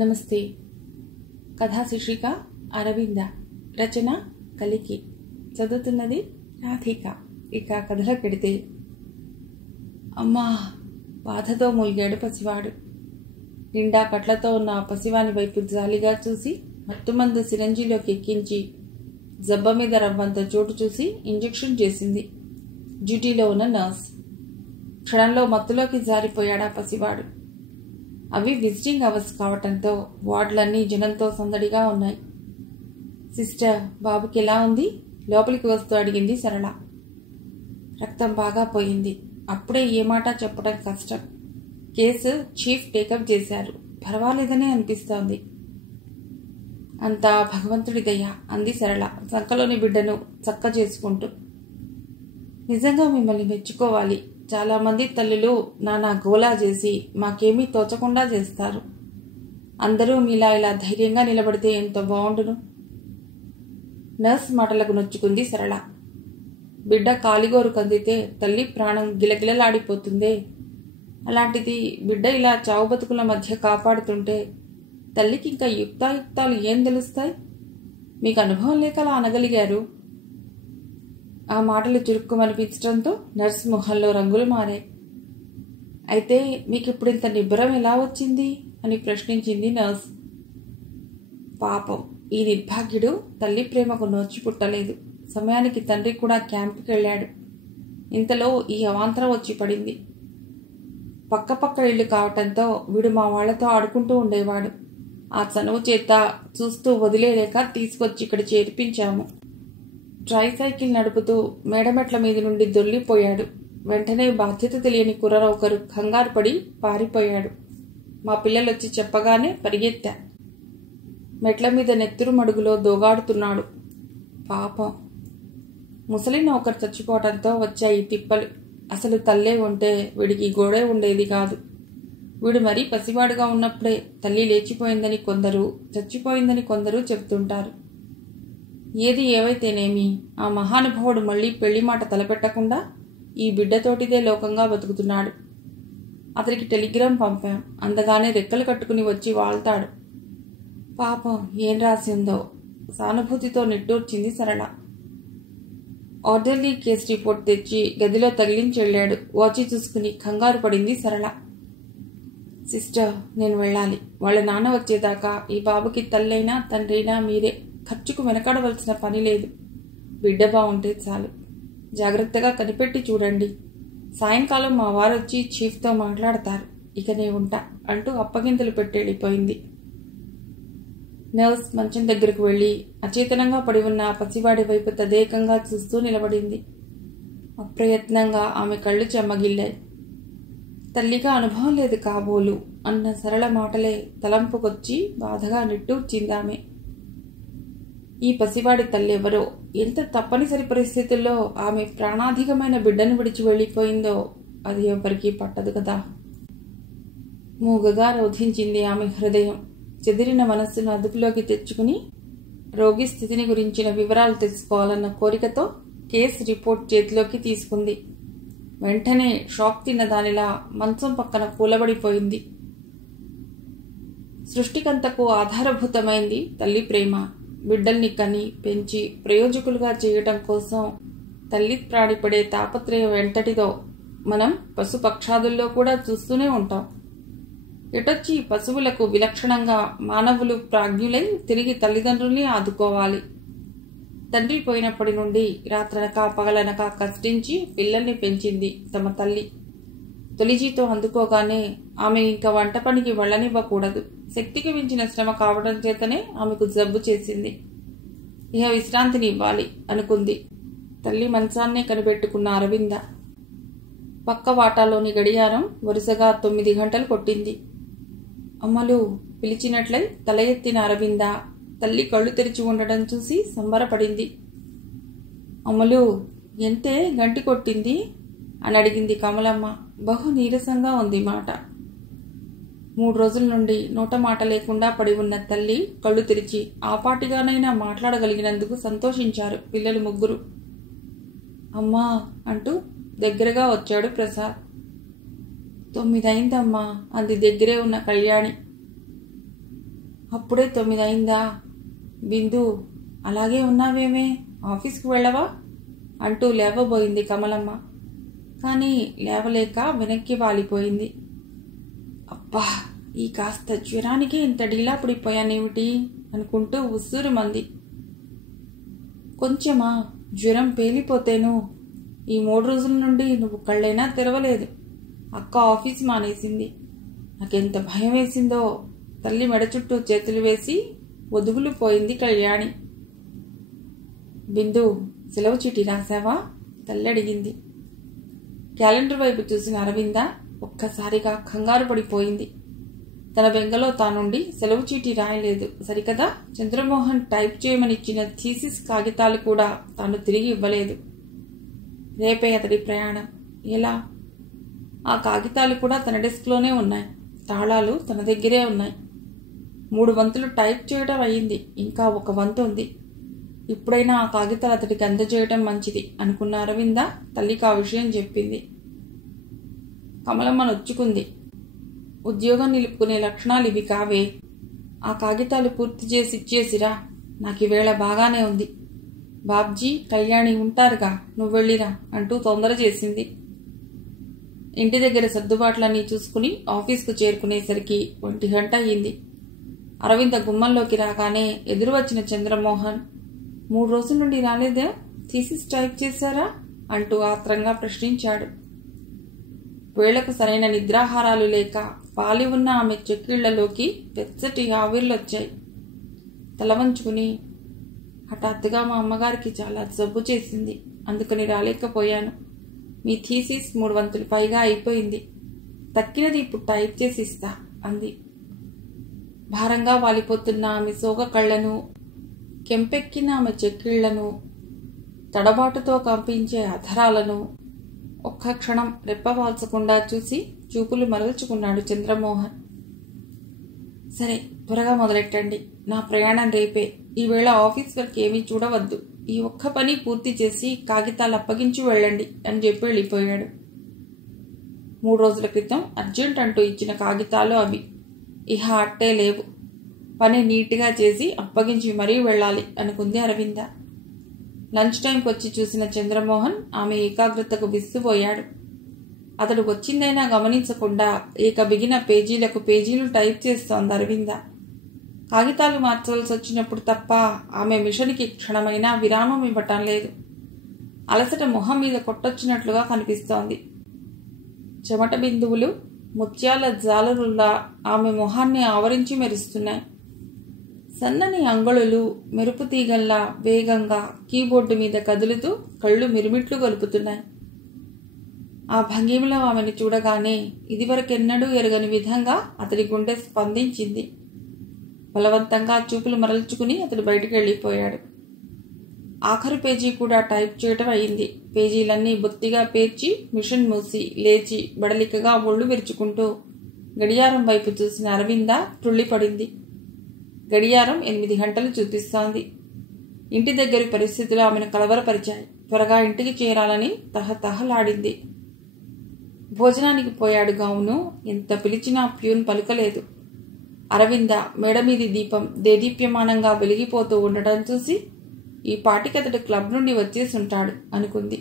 నమస్తే. కథా శీర్షిక అరవింద, రచన కలికి, చదువుతున్నది రాధిక. ఇక కథలో పెడితే, అమ్మా బాధతో మూలిగాడు పసివాడు. నిండా కట్లతో ఉన్న ఆ పసివాని వైపు జాలిగా చూసి మత్తుమందు సిరంజిలోకి ఎక్కించి జబ్బ మీద రవ్వంత చోటు చూసి ఇంజెక్షన్ చేసింది డ్యూటీలో ఉన్న నర్స్. క్షణంలో మత్తులోకి జారిపోయాడా పసివాడు. అవి విజిటింగ్ అవర్స్ కావటంతో వార్డులన్నీ జనంతో సందడిగా ఉన్నాయి. సిస్టర్, బాబుకి ఎలా ఉంది? లోపలికి వస్తూ అడిగింది సరళ. రక్తం బాగా పోయింది. అప్పుడే ఏ మాట చెప్పడం కష్టం. కేసు చీఫ్ టేకప్ చేశారు. పర్వాలేదనే అనిపిస్తోంది. అంతా భగవంతుడి దయ అంది సరళ సంకలోని బిడ్డను చక్క చేసుకుంటూ. నిజంగా మిమ్మల్ని మెచ్చుకోవాలి. చాలా మంది తల్లులు నానా గోలా చేసి మాకేమీ తోచకుండా చేస్తారు. అందరూ మీలా ఇలా ధైర్యంగా నిలబడితే ఎంతో బాగుండును. నర్స్ మాటలకు నొచ్చుకుంది సరళ. బిడ్డ కాలిగోరు కందితే తల్లి ప్రాణం గిలగిలలాడిపోతుందే. అలాంటిది బిడ్డ ఇలా చావు బతుకుల మధ్య కాపాడుతుంటే తల్లికి ఇంకా యుక్తాయుక్తాలు ఏం తెలుస్తాయి? మీకు అనుభవం లేక అలా అనగలిగారు. ఆ మాటలు చురుక్కుమనిపించడంతో నర్స్ మొహంలో రంగులు మారాయి. అయితే మీకిప్పుడు ఇంత నిబ్బరం ఎలా వచ్చింది అని ప్రశ్నించింది నర్స్. పాపం, ఈ నిర్భాగ్యుడు తల్లి ప్రేమకు నోచి పుట్టలేదు. సమయానికి తండ్రి కూడా క్యాంపుకి వెళ్ళాడు. ఇంతలో ఈ అవాంతరం వచ్చి పడింది. పక్క ఇళ్లు కావటంతో వీడు మా వాళ్లతో ఆడుకుంటూ ఉండేవాడు. ఆ చనువు చేత చూస్తూ వదిలేలేక తీసుకొచ్చి ఇక్కడ చేర్పించాము. ట్రైసైకిల్ నడుపుతూ మేడమెట్ల మీద నుండి దొర్లిపోయాడు. వెంటనే బాధ్యత తెలియని కుర్ర ఒకరు కంగారు పడి పారిపోయాడు. మా పిల్లలొచ్చి చెప్పగానే పరిగెత్తా. మెట్ల మీద నెత్తురు మడుగులో దోగాడుతున్నాడు. పాపం, ముసలి నౌకరు చచ్చిపోవటంతో వచ్చాయి తిప్పలు. అసలు తల్లే ఉంటే వీడికి గోడే ఉండేది కాదు. వీడు మరీ పసివాడుగా ఉన్నప్పుడే తల్లి లేచిపోయిందని కొందరు, చచ్చిపోయిందని కొందరు చెబుతుంటారు. ఏది ఏవైతేనేమి ఆ మహానుభావుడు మళ్లీ పెళ్లి మాట తలపెట్టకుండా ఈ బిడ్డతోటిదే లోకంగా బతుకుతున్నాడు. అతనికి టెలిగ్రామ్ పంపాం. అందగానే రెక్కలు కట్టుకుని వచ్చి వాళ్తాడు. పాపం, ఏం రాసిందో సానుభూతితో నిట్టూర్చింది సరళ. ఆర్డర్లీ కేసు రిపోర్ట్ తెచ్చి గదిలో తగిలించెళ్ళాడు. వాచి చూసుకుని కంగారు పడింది సరళ. సిస్టర్, నేను వెళ్ళాలి. వాళ్ళ నాన్న వచ్చేదాకా ఈ బాబుకి తల్లైనా తండ్రైనా మీరే. ఖర్చుకు వెనకాడవలసిన పని లేదు. బిడ్డ బాగుంటే చాలు. జాగ్రత్తగా కనిపెట్టి చూడండి. సాయంకాలం మా వారొచ్చి చీఫ్తో మాట్లాడతారు. ఇక నే ఉంటా అంటూ అప్పగింతలు పెట్టి వెళ్ళిపోయింది. నర్స్ మంచం దగ్గరకు వెళ్లి అచేతనంగా పడి ఉన్న ఆ పసివాడి వైపు తదేకంగా చూస్తూ నిలబడింది. అప్రయత్నంగా ఆమె కళ్ళు చెమ్మగిల్లాయి. తల్లిగా అనుభవం లేదు కాబోలు అన్న సరళ మాటలే తలంపుకొచ్చి బాధగా నిట్టూర్చిందామె. ఈ పసివాడి తల్లెవరో, ఎంత తప్పనిసరి పరిస్థితుల్లో ఆమె ప్రాణాధికమైన బిడ్డను విడిచి వెళ్లిపోయిందో అది ఎవరికీ పట్టదు కదా. మూగగా రోధించింది ఆమె హృదయం. చెదిరిన మనస్సును అదుపులోకి తెచ్చుకుని రోగి స్థితిని గురించిన వివరాలు తెలుసుకోవాలన్న కోరికతో కేసు రిపోర్ట్ చేతిలోకి తీసుకుంది. వెంటనే షాక్ తిన్న దానిలా మంచం పక్కన కూలబడిపోయింది. సృష్టికంతకు ఆధారభూతమైంది తల్లి ప్రేమ. బిడ్డల్ని కని పెంచి ప్రయోజకులుగా చేయటం కోసం తల్లి ప్రాణిపడే తాపత్రయం ఎంతటిదో మనం పశుపక్షాదుల్లో కూడా చూస్తూనే ఉంటాం. ఎటొచ్చి పశువులకు విలక్షణంగా మానవులు ప్రాజ్ఞులై తిరిగి తల్లిదండ్రుల్ని ఆదుకోవాలి. తండ్రి పోయినప్పటి నుండి రాత్రనక పగలనక కష్టించి పిల్లల్ని పెంచింది తమ తల్లి. తొలి జీతం అందుకోగానే ఆమె ఇంకా వంట పనికి వెళ్ళనివ్వకూడదు. శక్తికి మించిన శ్రమ కావడం చేతనే ఆమెకు జబ్బు చేసింది. ఇహ విశ్రాంతిని ఇవ్వాలి అనుకుంది. తల్లి మంచాన్నే కనిపెట్టుకున్న అరవింద. పక్క వాటాలోని గడియారం వరుసగా 9 గంటలు కొట్టింది. అమ్మలు పిలిచినట్లై తల ఎత్తిన అరవింద తల్లి కళ్ళు తెరిచి ఉండడం చూసి సంబరపడింది. అమ్మలు, ఎంతే గంటి కొట్టింది అని అడిగింది కమలమ్మ. బహు నీరసంగా ఉంది మాట. 3 రోజుల నుండి నోట మాట లేకుండా పడి ఉన్న తల్లి కళ్ళు తెరిచి ఆపాటిగానైనా మాట్లాడగలిగినందుకు సంతోషించారు పిల్లలు ముగ్గురు. అమ్మా అంటూ దగ్గరగా వచ్చాడు ప్రసాద్. 9 అయిందమ్మా అంది దగ్గరే ఉన్న కళ్యాణి. అప్పుడే 9 అయిందా? బిందు, అలాగే ఉన్నావేమే, ఆఫీస్కి వెళ్ళవా అంటూ లేవబోయింది కమలమ్మ. కానీ లేవలేక వెనక్కి వాలిపోయింది. అబ్బా, ఈ కాస్త జ్వరానికి ఇంత డీలా పడిపోయానేమిటి అనుకుంటూ ఉస్సురుమంది. కొంచెమా జ్వరం పేలిపోతేను. ఈ 3 రోజుల నుండి నువ్వు కళ్ళైనా తెరవలేదు. అక్క ఆఫీస్ మానేసింది. నాకెంత భయం వేసిందో. తల్లి మెడ చుట్టూ చేతులు వేసి ఒదుగులు పోయింది కళ్యాణి. బిందు, సెలవు చీటీ రాశావా? తల్లి అడిగింది. క్యాలెండర్ వైపు చూసిన అరవింద ఒక్కసారిగా కంగారు పడిపోయింది. తన బెంగలో తానుండి సెలవు చీటీ రాయలేదు సరికదా, చంద్రమోహన్ టైప్ చేయమనిచ్చిన థీసిస్ కాగితాలు కూడా తాను తిరిగి ఇవ్వలేదు. రేపే అతడి ప్రయాణం. ఎలా? ఆ కాగితాలు కూడా తన డెస్క్లోనే ఉన్నాయి. తాళాలు తన దగ్గరే ఉన్నాయి. 3 వంతులు టైప్ చేయడం అయింది. ఇంకా 1 వంతు ఉంది. ఇప్పుడైనా ఆ కాగితాలు అతడికి అందజేయటం మంచిది అనుకున్న అరవింద తల్లికి ఆ విషయం చెప్పింది. కమలమ్మ నొచ్చుకుంది. ఉద్యోగం నిలుపుకునే లక్షణాలు ఇవి కావే. ఆ కాగితాలు పూర్తి చేసి ఇచ్చేసిరా. నాకు ఈవేళ బాగానే ఉంది. బాబ్జీ, కళ్యాణి ఉంటారుగా, నువ్వు వెళ్ళిరా అంటూ తొందర చేసింది. ఇంటి దగ్గర సర్దుబాట్లన్నీ చూసుకుని ఆఫీస్కు చేరుకునేసరికి 1 గంట అయ్యింది. అరవింద గుమ్మంలోకి రాగానే ఎదురు వచ్చిన చంద్రమోహన్, 3 రోజుల నుండి రాలేదా? థీసిస్ టైప్ చేశారా అంటూ ఆత్రంగా ప్రశ్నించాడు. వేళకు సరైన నిద్రాహారాలు లేక పాలి ఉన్న ఆమె చెక్కిళ్లలోకి వెచ్చటి ఆవిర్లొచ్చాయి. తలవంచుకుని, హఠాత్తుగా మా అమ్మగారికి చాలా జబ్బు చేసింది, అందుకని రాలేకపోయాను. మీ థీసిస్ 3 వంతులు పైగా అయిపోయింది. తక్కినది ఇప్పుడు టైప్ చేసి ఇస్తా అంది. భారంగా వాలిపోతున్న ఆమె సోగ కళ్లను, కెంపెక్కిన ఆమె చెక్కిళ్లను, తడబాటుతో కంపించే అధరాలను ఒక్క క్షణం రెప్పవాల్చకుండా చూసి చూపులు మరల్చుకున్నాడు చంద్రమోహన్. సరే, త్వరగా మొదలెట్టండి. నా ప్రయాణం రేపే. ఈవేళ ఆఫీస్ వర్క్ ఏమీ చూడవద్దు. ఈ ఒక్క పని పూర్తి చేసి కాగితాలు అప్పగించి వెళ్ళండి అని చెప్పి వెళ్ళిపోయాడు. 3 రోజుల క్రితం అర్జెంట్ అంటూ ఇచ్చిన కాగితాలు అవి. ఇహ అట్టే లేవు. పని నీట్గా చేసి అప్పగించి మరీ వెళ్ళాలి అనుకుంది అరవింద. లంచ్ టైంకి వచ్చి చూసిన చంద్రమోహన్ ఆమె ఏకాగ్రతకు విస్తుపోయాడు. అతడు వచ్చిందైనా గమనించకుండా బిగిన పేజీలకు పేజీలు టైప్ చేస్తోంది అరవింద. కాగితాలు మార్చవలసి వచ్చినప్పుడు తప్ప ఆమె మిషన్కి క్షణమైనా విరామం ఇవ్వటం లేదు. అలసట మొహం మీద కొట్టొచ్చినట్లుగా కనిపిస్తోంది. చెమట బిందువులు ముత్యాల జాలరుల్లా ఆమె మొహాన్ని ఆవరించి మెరుస్తున్నాయి. సన్నని అంగుళులు మెరుపు తీగల్లా వేగంగా కీబోర్డు మీద కదులుతూ కళ్ళు మిరుమిట్లు గొలుపుతున్నాయి. ఆ భంగిమలో ఆమెను చూడగానే ఇదివరకెన్నడూ ఎరగని విధంగా అతడి గుండె స్పందించింది. బలవంతంగా చూపులు మరల్చుకుని అతడు బయటికి వెళ్ళిపోయాడు. ఆఖరు పేజీ కూడా టైప్ చేయటం అయింది. పేజీలన్నీ బొత్తిగా పేర్చి మిషన్ మూసి లేచి బడలికగా ఒళ్ళు విరుచుకుంటూ గడియారం వైపు చూసిన అరవింద తుళ్ళిపడింది. గడియారం 8 గంటలు చూపిస్తోంది. ఇంటి దగ్గరి పరిస్థితులు ఆమెను కలవరపరిచాయి. త్వరగా ఇంటికి చేరాలని తహతహలాడింది. భోజనానికి పోయాడు గావును. ఎంత పిలిచినా ప్యూన్ పలుకలేదు. అరవింద మేడమీది దీపం దేదీప్యమానంగా వెలిగిపోతూ ఉండటం చూసి ఈ పాటికతడు క్లబ్ నుండి వచ్చేసుంటాడు అనుకుంది.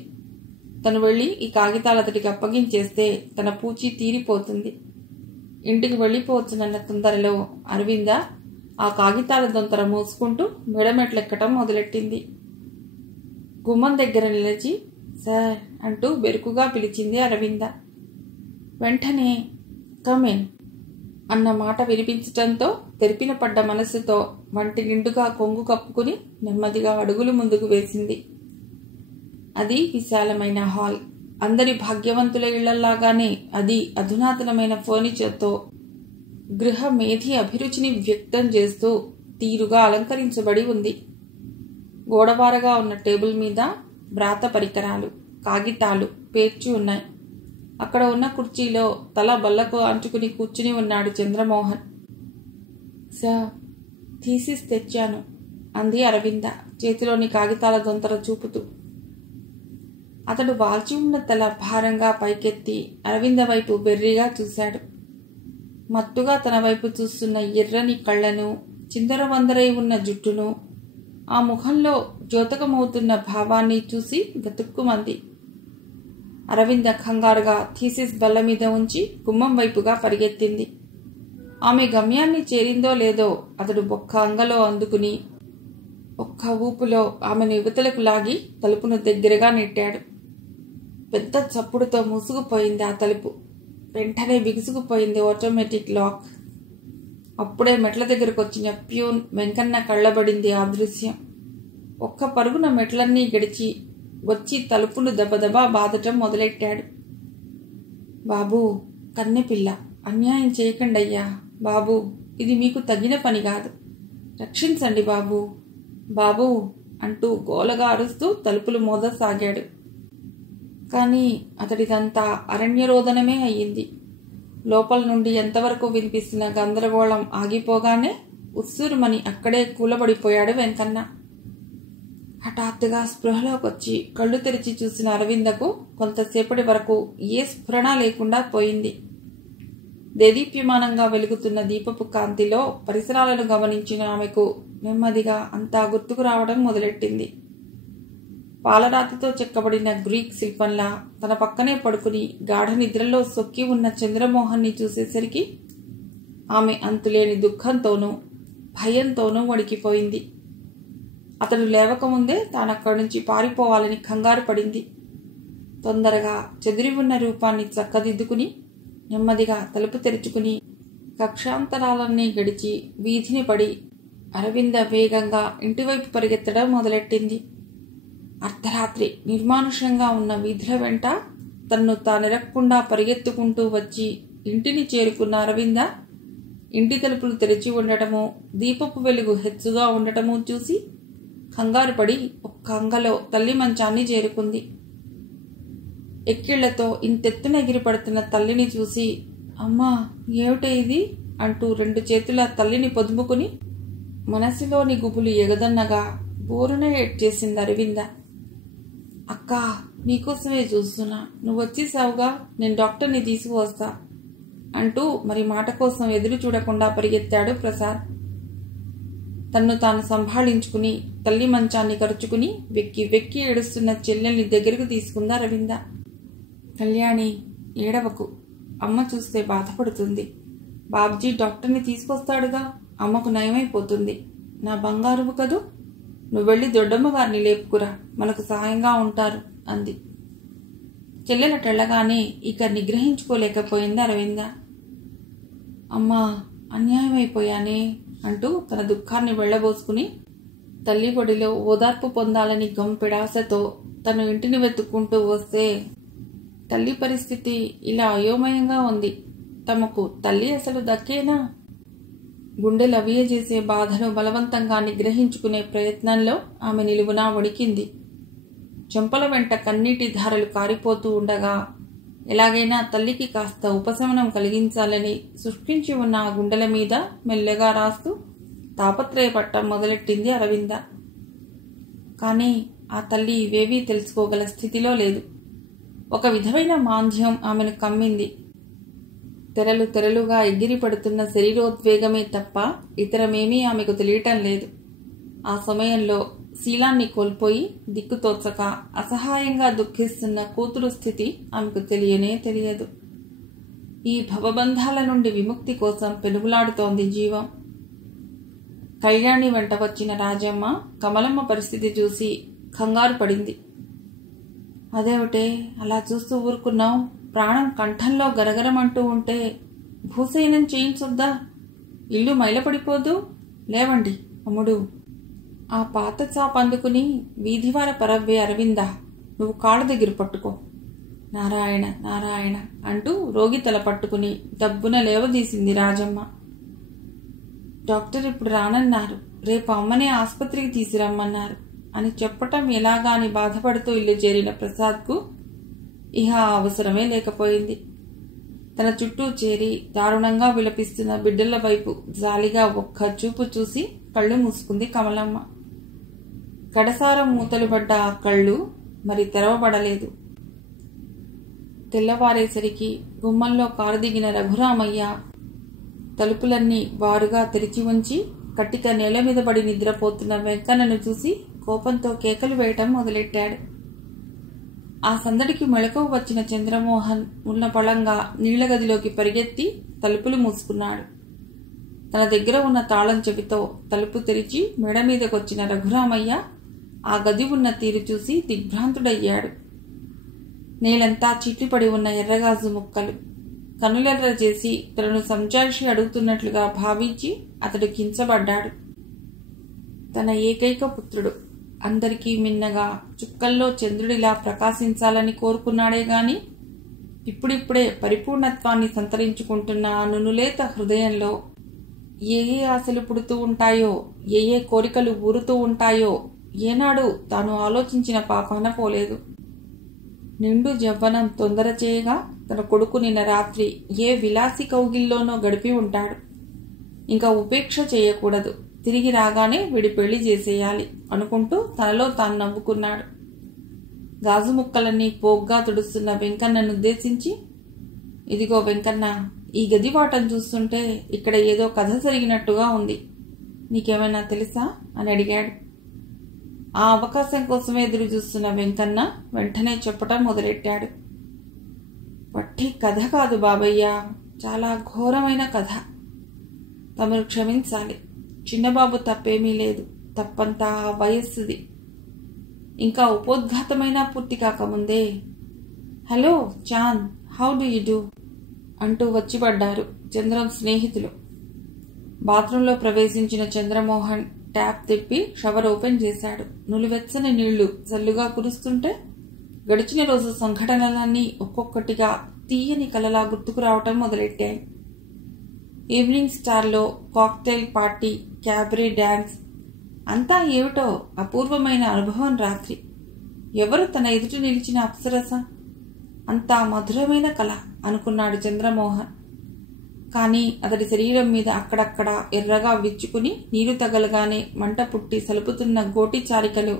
తను వెళ్ళి ఈ కాగితాలు అతడికి అప్పగించేస్తే తన పూచి తీరిపోతుంది. ఇంటికి వెళ్ళిపోవచ్చునన్న తొందరలో అరవింద ఆ కాగితాల దొంతర మోసుకుంటూ మెడమెట్లెక్కటం మొదలెట్టింది. గుమ్మం దగ్గర నిలిచి సార్ అంటూ బెరుకుగా పిలిచింది అరవింద. వెంటనే కమేన్ అన్న మాట వినిపించటంతో తెరిపిన పడ్డ మనస్సుతో వంటి నిండుగా కొంగు కప్పుకుని నెమ్మదిగా అడుగులు ముందుకు వేసింది. అది విశాలమైన హాల్. అందరి భాగ్యవంతుల ఇళ్లలాగానే అది అధునాతనమైన ఫర్నిచర్తో గృహ మేధి అభిరుచిని వ్యక్తం చేస్తూ తీరుగా అలంకరించబడి ఉంది. గోడవారగా ఉన్న టేబుల్ మీద వ్రాత పరికరాలు, కాగితాలు పేర్చి ఉన్నాయి. అక్కడ ఉన్న కుర్చీలో తల బల్లకు అంచుకుని కూర్చుని ఉన్నాడు చంద్రమోహన్. సార్, థీసిస్ తెచ్చాను అంది అరవింద చేతిలోని కాగితాల దొంతర చూపుతూ. అతడు వాల్చి ఉన్న తల భారంగా పైకెత్తి అరవింద వైపు బెర్రిగా చూశాడు. మత్తుగా తన వైపు చూస్తున్న ఎర్రని కళ్లను, చేతిలోని కాగితాల దొంతర చిందరవందరై ఉన్న జుట్టును, ఆ ముఖంలో ద్యోతకమవుతున్న భావాన్ని చూసి గతుక్కుమంది. అరవింద కంగారుగా థీసిస్ బల్ల మీద ఉంచి గుమ్మం వైపుగా పరిగెత్తింది. ఆమె గమ్యాన్ని చేరిందో లేదో అతడు ఒక్క అంగలో అందుకుని ఒక్క ఊపులో ఆమెను యువతలకు లాగి తలుపును దగ్గరగా నెట్టాడు. పెద్ద చప్పుడుతో మూసుకుపోయింది ఆ తలుపు. వెంటనే బిగుసుకుపోయింది ఆటోమేటిక్ లాక్. అప్పుడే మెట్ల దగ్గరకు వచ్చిన ప్యూన్ వెంకన్న కళ్ళబడింది ఆ దృశ్యం. ఒక్క పరుగున మెట్లన్నీ గడిచి వచ్చి తలుపును దబదబా బాదటం మొదలెట్టాడు. బాబూ, కన్నెపిల్ల, అన్యాయం చేయకండయ్యా బాబూ, ఇది మీకు తగిన పని కాదు, రక్షించండి బాబూ, బాబూ అంటూ గోలగా అరుస్తూ తలుపులు మోదసాగాడు. కానీ అతడిదంతా అరణ్యరోదనమే అయ్యింది. లోపల నుండి ఎంతవరకు వినిపిస్తున్న గందరగోళం ఆగిపోగానే ఉస్సురుమని అక్కడే కూలబడిపోయాడు వెంకన్న. హఠాత్తుగా స్పృహలోకొచ్చి కళ్ళు తెరిచి చూసిన అరవిందకు కొంతసేపటి వరకు ఏ స్ఫురణ లేకుండా పోయింది. దేదీప్యమానంగా వెలుగుతున్న దీపపు కాంతిలో పరిసరాలను గమనించిన ఆమెకు నెమ్మదిగా అంతా గుర్తుకు రావడం మొదలెట్టింది. పాలరాతితో చెక్కబడిన గ్రీక్ శిల్పంలా తన పక్కనే పడుకుని గాఢ నిద్రలో సొక్కి ఉన్న చంద్రమోహన్ని చూసేసరికి ఆమె అంతులేని దుఃఖంతోనూ భయంతోనూ వణికిపోయింది. అతడు లేవకముందే తానక్కడి నుంచి పారిపోవాలని కంగారు పడింది. తొందరగా చెదిరి ఉన్న రూపాన్ని చక్కదిద్దుకుని నెమ్మదిగా తలుపు తెరుచుకుని కక్షాంతరాలన్నీ గడిచి వీధిని పడి అరవింద వేగంగా ఇంటివైపు పరిగెత్తడం మొదలెట్టింది. అర్ధరాత్రి నిర్మానుష్యంగా ఉన్న వీధుల వెంట తన్ను తానెరక్కుండా పరిగెత్తుకుంటూ వచ్చి ఇంటిని చేరుకున్న అరవింద ఇంటి తలుపులు తెరిచి ఉండటము, దీపపు వెలుగు హెచ్చుగా ఉండటము చూసి కంగారు పడి ఒక్క అంగలో తల్లి మంచాన్ని చేరుకుంది. ఎక్కిళ్లతో ఇంతెత్తున ఎగిరిపడుతున్న తల్లిని చూసి, అమ్మా, ఏమిటే ఇది అంటూ రెండు చేతుల తల్లిని పొదుముకుని మనసులోని గుబులు ఎగదన్నగా బోరున ఏడ్చేసింది అరవింద. అక్కా, నీకోసమే చూస్తున్నా, నువ్వొచ్చేసావుగా, నేను డాక్టర్ని తీసుకువస్తా అంటూ మరి మాట కోసం ఎదురు చూడకుండా పరిగెత్తాడు ప్రసాద్. తన్ను తాను సంభాళించుకుని తల్లి మంచాన్ని కరుచుకుని వెక్కి వెక్కి ఏడుస్తున్న చెల్లెల్ని దగ్గరకు తీసుకుందా అరవింద. కళ్యాణి, ఏడవకు, అమ్మ చూస్తే బాధపడుతుంది. బాబ్జీ డాక్టర్ని తీసుకొస్తాడుగా, అమ్మకు నయమైపోతుంది. నా బంగారువు కదూ, నువ్వు వెళ్ళి దొడ్డమ్మ గారిని లేపుకురా, మనకు సహాయంగా ఉంటారు అంది. చెల్లెల టెళ్ళగానే ఇక నిగ్రహించుకోలేకపోయింది అరవింద. అమ్మా, అన్యాయమైపోయానే అంటూ తన దుఃఖాన్ని వెళ్లబోసుకుని తల్లి ఒడిలో ఓదార్పు పొందాలని గంపెడాసతో తను ఇంటిని వెతుక్కుంటూ వస్తే తల్లి పరిస్థితి ఇలా అయోమయంగా ఉంది. తమకు తల్లి అసలు దక్కేనా? గుండెలవియ చేసే బాధను బలవంతంగా నిగ్రహించుకునే ప్రయత్నంలో ఆమె నిలువునా వణికింది. చెంపల వెంట కన్నీటి ధారలు కారిపోతూ ఉండగా ఎలాగైనా తల్లికి కాస్త ఉపశమనం కలిగించాలని శుష్కించి ఉన్న ఆ గుండెల మీద మెల్లగా రాస్తూ తాపత్రయపట్టం మొదలెట్టింది అరవింద. కానీ ఆ తల్లి ఇవేవీ తెలుసుకోగల స్థితిలో లేదు. ఒక విధమైన మాంద్యం ఆమెను కమ్మింది. తెరలు తెరలుగా ఎగిరిపడుతున్న శరీరోద్వేగమే తప్ప ఇతరమేమీ ఆమెకు తెలియటం లేదు. ఆ సమయంలో శీలాన్ని కోల్పోయి దిక్కుతోచక అసహాయంగా దుఃఖిస్తున్న కూతురు స్థితి ఆమెకు తెలియనే తెలియదు. ఈ భవబంధాల నుండి విముక్తి కోసం పెనుగులాడుతోంది జీవం. కళ్యాణి వెంట వచ్చిన రాజమ్మ కమలమ్మ పరిస్థితి చూసి కంగారు పడింది. అదేమిటే అలా చూస్తూ ఊరుకున్నావు? ప్రాణం కంఠంలో గరగరమంటూ ఉంటే భూసయనం చేయించొద్దా? ఇల్లు మైలపడిపోదు. లేవండి అమ్ముడు. ఆ పాత చాప అందుకుని వీధివార పరవ్వే అరవింద, నువ్వు కాళ్ళ దగ్గర పట్టుకో. నారాయణ నారాయణ అంటూ రోగి తల పట్టుకుని డబ్బున లేవదీసింది రాజమ్మ. డాక్టర్ ఇప్పుడు రానన్నారు, రేపు అమ్మనే ఆసుపత్రికి తీసుకురమ్మన్నారు అని చెప్పటం ఎలాగా అని బాధపడుతూ ఇల్లు చేరిన ప్రసాద్కు ఇహ అవసరమే లేకపోయింది. తన చుట్టూ చేరి దారుణంగా విలపిస్తున్న బిడ్డల వైపు జాలిగా ఒక్క చూపు చూసి కళ్ళు మూసుకుంది కమలమ్మ. కడసారం మూతలు పడ్డ ఆ కళ్ళు మరి తెరవబడలేదు. తెల్లవారేసరికి గుమ్మంలో కారు దిగిన రఘురామయ్య తలుపులన్నీ బారుగా తెరిచి ఉంచి కట్టిక నేల మీద పడి నిద్రపోతున్న వెంకన్నను చూసి కోపంతో కేకలు వేయటం మొదలెట్టాడు. ఆ సందడికి మెళకువ వచ్చిన చంద్రమోహన్ ఉన్న పళంగా నీళ్ల గదిలోకి పరిగెత్తి తలుపులు మూసుకున్నాడు. తన దగ్గర ఉన్న తాళం చెవితో తలుపు తెరిచి మెడ మీదకొచ్చిన రఘురామయ్య ఆ గది ఉన్న తీరు చూసి దిగ్భ్రాంతుడయ్యాడు. నేలంతా చీట్లిపడి ఉన్న ఎర్రగాజు ముక్కలు కనులెర్ర చేసి తనను సంజాయిషి అడుగుతున్నట్లుగా భావించి అతడు కించబడ్డాడు. తన ఏకైక పుత్రుడు అందరికీ మిన్నగా చుక్కల్లో చంద్రుడిలా ప్రకాశించాలని కోరుకున్నాడే గాని ఇప్పుడిప్పుడే పరిపూర్ణత్వాన్ని సంతరించుకుంటున్న ఆ నునులేత హృదయంలో ఏ ఏ ఆశలు పుడుతూ ఉంటాయో, ఏ ఏ కోరికలు ఊరుతూ ఉంటాయో ఏనాడు తాను ఆలోచించిన పాపాన పోలేదు. నిండు యవ్వనం తొందర చేయగా తన కొడుకు నిన్న రాత్రి ఏ విలాసి కౌగిల్లోనో గడిపి ఉంటాడు. ఇంకా ఉపేక్ష చేయకూడదు, తిరిగి రాగానే వీడి పెళ్లి చేసేయాలి అనుకుంటూ తనలో తాను నవ్వుకున్నాడు. గాజు ముక్కలన్నీ పోగ్గా తుడుస్తున్న వెంకన్నను ఉద్దేశించి, ఇదిగో వెంకన్న, ఈ గది వాటం చూస్తుంటే ఇక్కడ ఏదో కథ జరిగినట్టుగా ఉంది, నీకేమైనా తెలుసా అని అడిగాడు. ఆ అవకాశం కోసమే ఎదురు చూస్తున్న వెంకన్న వెంటనే చెప్పటం మొదలెట్టాడు. వట్టి కథ కాదు బాబయ్య, చాలా ఘోరమైన కథ. తమరు క్షమించాలి, చిన్నబాబు తప్పేమీ లేదు, తప్పంతా ఆ వయస్సుది. ఇంకా ఉపోద్ఘాతమైనా పూర్తి కాకముందే, hello Chand, how do you do అంటూ వచ్చిపడ్డారు చంద్రం స్నేహితులు. బాత్రూంలో ప్రవేశించిన చంద్రమోహన్ ట్యాప్ తిప్పి షవర్ ఓపెన్ చేశాడు. నులివెచ్చని నీళ్లు జల్లుగా కురుస్తుంటే గడిచిన రోజు సంఘటనలన్నీ ఒక్కొక్కటిగా తీయని కలలా గుర్తుకు రావటం మొదలెట్టాయి. ఈవినింగ్ స్టార్లో కాక్టైల్ పార్టీ, క్యాబరే డాన్స్, అంతా ఏమిటో అపూర్వమైన అనుభవం. రాత్రి ఎవరు తన ఎదుట నిలిచిన అప్సరస, అంతా మధురమైన కళ అనుకున్నాడు చంద్రమోహన్. కానీ అతడి శరీరం మీద అక్కడక్కడ ఎర్రగా విచ్చుకుని నీరు తగలగానే మంట పుట్టి సలుపుతున్న గోటి చారికలు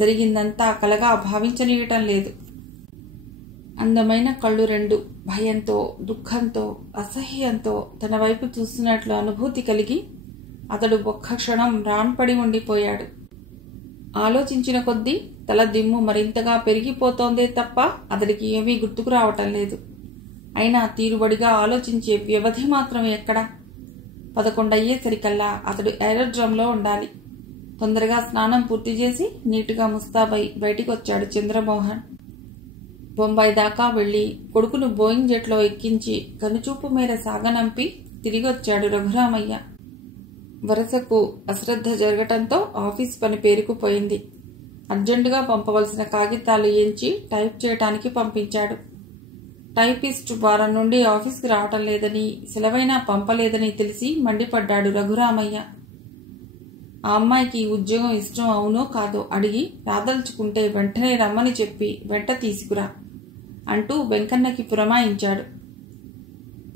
జరిగిందంతా కలగా భావించనీయటం లేదు. అందమైన కళ్ళు రెండు భయంతో, దుఃఖంతో, అసహ్యంతో తన వైపు చూస్తున్నట్లు అనుభూతి కలిగి అతడు ఒక్క క్షణం రాన్పడి ఉండిపోయాడు. ఆలోచించిన కొద్దీ తల దిమ్ము మరింతగా పెరిగిపోతోందే తప్ప అతడికి ఏమీ గుర్తుకు రావటం లేదు. అయినా తీరుబడిగా ఆలోచించే వ్యవధి మాత్రం ఎక్కడా? 11 అయ్యేసరికల్లా అతడు ఏరోడ్రమ్లో ఉండాలి. తొందరగా స్నానం పూర్తి చేసి నీటుగా ముస్తాబై బయటికొచ్చాడు చంద్రమోహన్. బొంబాయి దాకా వెళ్లి కొడుకును బోయింగ్ జెట్లో ఎక్కించి కనుచూపు మేర సాగనంపి తిరిగొచ్చాడు రఘురామయ్య. వరుసకు అశ్రద్ధ జరగటంతో ఆఫీస్ పని పేరుకుపోయింది. అర్జెంటుగా పంపవలసిన కాగితాలు ఎంచి టైప్ చేయటానికి పంపించాడు. టైపిస్ట్ వారం నుండి ఆఫీస్కి రావటం లేదని, సెలవైనా పంపలేదని తెలిసి మండిపడ్డాడు రఘురామయ్య. ఆ అమ్మాయికి ఉద్యోగం ఇష్టం అవునో కాదో అడిగి రాదలుచుకుంటే వెంటనే రమ్మని చెప్పి వెంట తీసుకురా అంటూ వెంకన్నకి పురమాయించాడు.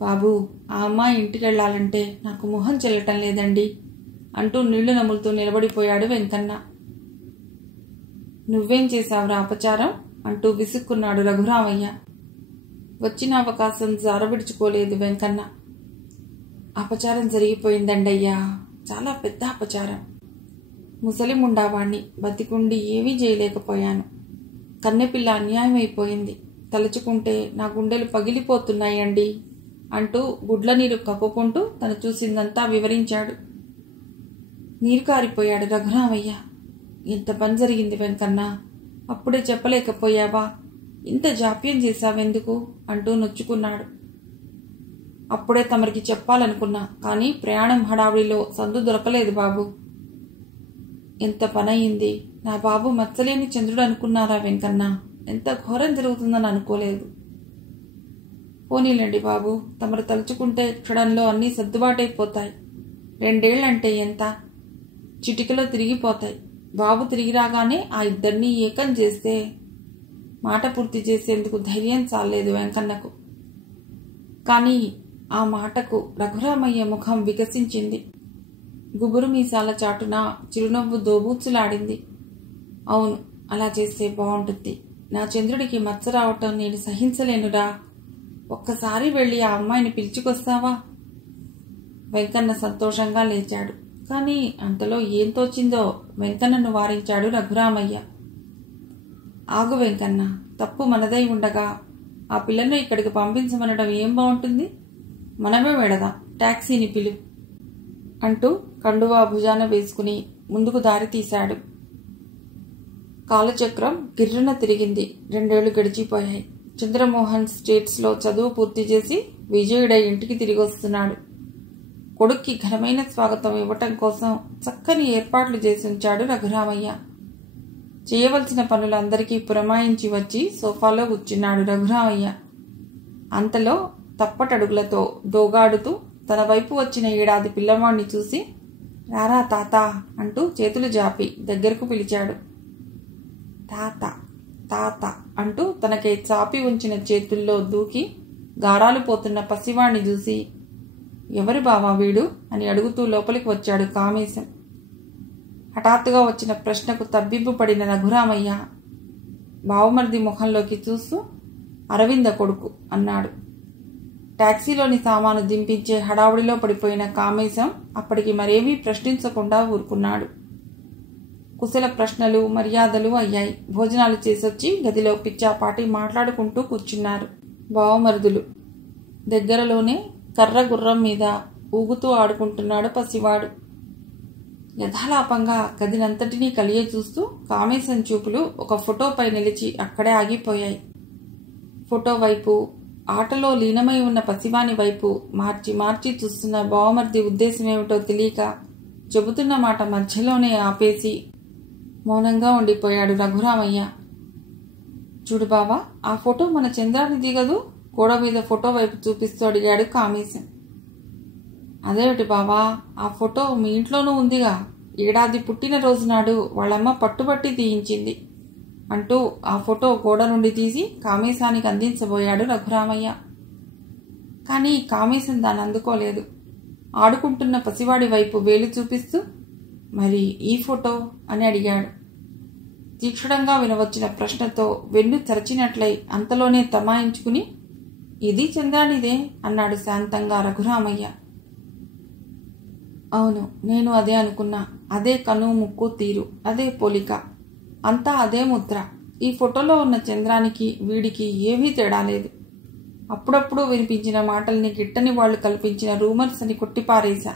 బాబూ, ఆ అమ్మాయి ఇంటికెళ్లాలంటే నాకు మొహం చెల్లటం లేదండి అంటూ నీళ్లు నములుతూ నిలబడిపోయాడు వెంకన్న. నువ్వేం చేశావురా అపచారం అంటూ విసుక్కున్నాడు రఘురామయ్య. వచ్చిన అవకాశం జారవిడుచుకోలేదు వెంకన్న. అపచారం జరిగిపోయిందండయ్యా, చాలా పెద్ద అపచారం. ముసలిముండావాణ్ణి బతికుండి ఏమీ చేయలేకపోయాను. కన్నెపిల్ల అన్యాయమైపోయింది. తలుచుకుంటే నా గుండెలు పగిలిపోతున్నాయండి అంటూ గుడ్ల నీరు కప్పుకుంటూ తను చూసిందంతా వివరించాడు. నీరు కారిపోయాడు రఘురామయ్య. ఎంత పని జరిగింది వెంకన్న, అప్పుడే చెప్పలేకపోయావా? ఇంత జాప్యం చేశావెందుకు అంటూ నొచ్చుకున్నాడు. అప్పుడే తమరికి చెప్పాలనుకున్నా, కానీ ప్రయాణం హడావిడిలో సందు దొరకలేదు బాబు. ఎంత పనయింది. నా బాబు మచ్చలేని చంద్రుడు అనుకున్నారా వెంకన్న? ఎంత ఘోరం జరుగుతుందని అనుకోలేదు. పోనీలండి బాబు, తమరు తలుచుకుంటే క్షణంలో అన్నీ సర్దుబాటైపోతాయి. 2 ఏళ్లంటే ఎంత? చిటికలో తిరిగిపోతాయి. బాబు తిరిగి రాగానే ఆ ఇద్దరినీ ఏకం చేస్తే మాట పూర్తి చేసేందుకు ధైర్యం చాలేదు వెంకన్నకు. కానీ ఆ మాటకు రఘురామయ్య ముఖం వికసించింది. గుబురు మీసాల చాటున చిరునవ్వు దోబూచులాడింది. అవును, అలా చేస్తే బాగుంటుంది. నా చంద్రుడికి మచ్చ రావటం నేను సహించలేనురా. ఒక్కసారి వెళ్ళి ఆ అమ్మాయిని పిలుచుకొస్తావా? వెంకన్న సంతోషంగా లేచాడు. కానీ అంతలో ఏం తోచిందో వెంకన్నను వారించాడు రఘురామయ్య. ఆగు వెంకన్న, తప్పు మనదై ఉండగా ఆ పిల్లను ఇక్కడికి పంపించమనడం ఏం బాగుంటుంది? మనమే వెడదాం, టాక్సీని పిలు అంటూ కండువా భుజాన వేసుకుని ముందుకు దారి తీశాడు. కాలచక్రం గిర్రున తిరిగింది. 2 ఏళ్లు గడిచిపోయాయి. చంద్రమోహన్ స్టేట్స్లో చదువు పూర్తి చేసి విజయుడై ఇంటికి తిరిగి వస్తున్నాడు. కొడుక్కి ఘనమైన స్వాగతం ఇవ్వటం కోసం చక్కని ఏర్పాట్లు చేసి ఉంచాడు రఘురామయ్య. చేయవలసిన పనులందరికీ పురమాయించి వచ్చి సోఫాలో కూర్చున్నాడు రఘురామయ్య. అంతలో తప్పటడుగులతో దోగాడుతూ తన వైపు వచ్చిన 7 ఏళ్ల పిల్లవాణ్ణి చూసి, రారా తాత అంటూ చేతులు జాపి దగ్గరకు పిలిచాడు. తాత తాత అంటూ తనకై చాపి ఉంచిన చేతుల్లో దూకి గారాలు పోతున్న పసివాణ్ణి చూసి, ఎవరు బావా వీడు అని అడుగుతూ లోపలికి వచ్చాడు కామేశం. హఠాత్తుగా వచ్చిన ప్రశ్నకు తబ్బిబ్బు పడిన రఘురామయ్య బావమరిది ముఖంలోకి చూస్తూ, అరవింద కొడుకు అన్నాడు. టాక్సీలోని సామాను దింపించే హడావుడిలో పడిపోయిన కామేశం అప్పటికి మరేమీ ప్రశ్నించకుండా ఊరుకున్నాడు. కుశల ప్రశ్నలు మర్యాదలు అయ్యాయి. భోజనాలు చేసొచ్చి గదిలో పిచ్చాపాటి మాట్లాడుకుంటూ కూర్చున్నారు బావమరుదులు. దగ్గరలోనే కర్ర గుర్రం మీద ఊగుతూ ఆడుకుంటున్నాడు పసివాడు. యథాలాపంగా గదినంతటినీ కలియ చూస్తూ కామేశం చూపులు ఒక ఫోటోపై నిలిచి అక్కడే ఆగిపోయాయి. ఫోటో వైపు, ఆటలో లీనమై ఉన్న పసివాని వైపు మార్చి మార్చి చూస్తున్న బావమర్ది ఉద్దేశమేమిటో తెలియక చెబుతున్న మాట మధ్యలోనే ఆపేసి మౌనంగా ఉండిపోయాడు రఘురామయ్య. చూడు బావా, ఆ ఫోటో మన చంద్రాన్ని దిగదు? గోడ మీద ఫోటో వైపు చూపిస్తూ అడిగాడు కామేశం. అదేమిటి బావా, ఆ ఫోటో మీ ఇంట్లోనూ ఉందిగా, 7 ఏళ్ల పుట్టినరోజు నాడు వాళ్ళమ్మ పట్టుబట్టి తీయించింది అంటూ ఆ ఫోటో గోడ నుండి తీసి కామేశానికి అందించబోయాడు రఘురామయ్య. కానీ కామేశం దాన్ని అందుకోలేదు. ఆడుకుంటున్న పసివాడి వైపు వేలు చూపిస్తూ, మరి ఈ ఫోటో అని అడిగాడు. తీక్షణంగా వినవచ్చిన ప్రశ్నతో వెన్ను తెరచినట్లయి అంతలోనే తమాయించుకుని, ఇది చంద్రానిదే అన్నాడు శాంతంగా రఘురామయ్య. అవును, నేను అదే అనుకున్నా. అదే కను ముక్కు తీరు, అదే పోలిక, అంతా అదే ముద్ర. ఈ ఫోటోలో ఉన్న చంద్రానికి వీడికి ఏమీ తేడా లేదు. అప్పుడప్పుడు వినిపించిన మాటల్ని గిట్టని వాళ్లు కల్పించిన రూమర్స్ అని కొట్టిపారేశా.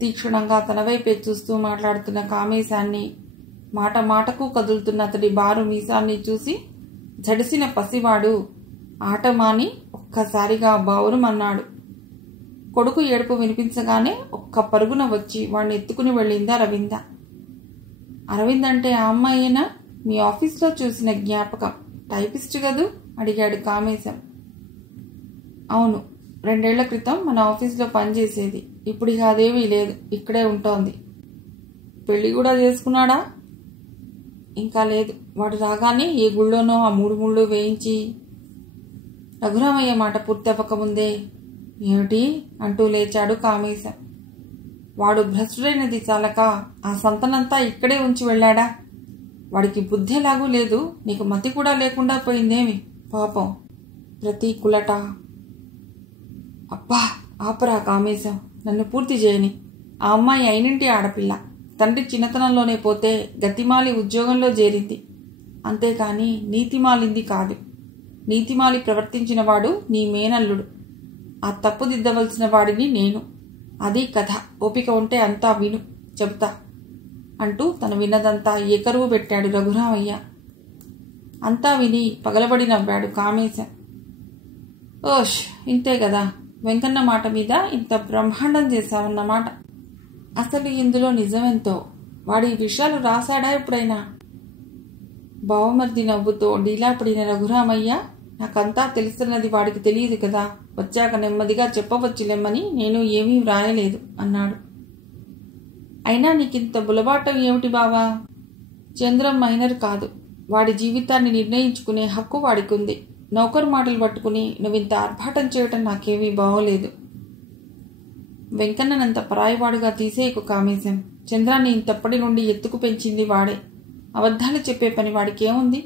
తీక్షణంగా తన వైపే చూస్తూ మాట్లాడుతున్న కామేశాన్ని, మాట మాటకు కదులుతున్న అతడి బారు మీసాన్ని చూసి జడిసిన పసివాడు ఆటమాని ఒక్కసారిగా బావురుమన్నాడు. కొడుకు ఏడుపు వినిపించగానే ఒక్క పరుగున వచ్చి వాణ్ణి ఎత్తుకుని వెళ్ళింది అరవింద. అరవింద్ అంటే ఆ అమ్మాయేనా? మీ ఆఫీస్లో చూసిన జ్ఞాపకం, టైపిస్ట్ గదు అడిగాడు కామేశం. అవును, 2 ఏళ్ల క్రితం మన ఆఫీస్లో పనిచేసేది. ఇప్పుడు ఇక అదేమీ లేదు, ఇక్కడే ఉంటోంది. పెళ్లి కూడా చేసుకున్నాడా? ఇంకా లేదు. వాడు రాగానే ఏ గుళ్ళోనో ఆ 3 ముళ్ళు వేయించి. రఘురామయ్య మాట పూర్తి అవ్వకముందే, ఏమిటి అంటూ లేచాడు కామేశం. వాడు భ్రష్టుడైనది చాలక ఆ సంతనంతా ఇక్కడే ఉంచి వెళ్ళాడా? వాడికి బుద్ధి ఎలాగూ లేదు, నీకు మతి కూడా లేకుండా పోయిందేమి పాపం. ప్రతి కులట. అబ్బా ఆపరా కామేశం, నన్ను పూర్తి చేయని. ఆ అమ్మాయి అయినింటి ఆడపిల్ల. తండ్రి చిన్నతనంలోనే పోతే గతిమాలి ఉద్యోగంలో చేరింది. అంతేకాని నీతిమాలింది కాదు. నీతిమాలి ప్రవర్తించిన వాడు నీ మేనల్లుడు. ఆ తప్పు దిద్దవలసిన వాడిని నేను. అది కథ. ఓపిక ఉంటే అంతా విను, చెబుతా అంటూ తను విన్నదంతా ఏకరువు పెట్టాడు రఘురామయ్య. అంతా విని పగలబడి నవ్వాడు కామేశం. ఓష్, ఇంతే కదా, వెంకన్న మాట మీద ఇంత బ్రహ్మాండం చేశావన్నమాట. అసలు ఇందులో నిజమెంతో? వాడి విషయాలు రాశాడా ఎప్పుడైనా? బావమర్ది నవ్వుతో డీలా పడిన రఘురామయ్య, నాకంతా తెలుస్తున్నది వాడికి తెలియదు కదా, వచ్చాక నెమ్మదిగా చెప్పవచ్చులేమ్మని నేను ఏమీ వ్రాయలేదు అన్నాడు. అయినా నీకింత బులబాటం ఏమిటి బావా? చంద్రం మైనర్ కాదు. వాడి జీవితాన్ని నిర్ణయించుకునే హక్కు వాడికుంది. నౌకరు మాటలు పట్టుకుని నువ్వింత ఆర్భాటం చేయటం నాకేమీ బాగోలేదు. వెంకన్ననంత పరాయివాడుగా తీసేయకు కామేశం. చంద్రాన్ని ఇంతప్పటి నుండి ఎత్తుకు పెంచింది వాడే. అబద్ధాలు చెప్పే పని వాడికేముంది?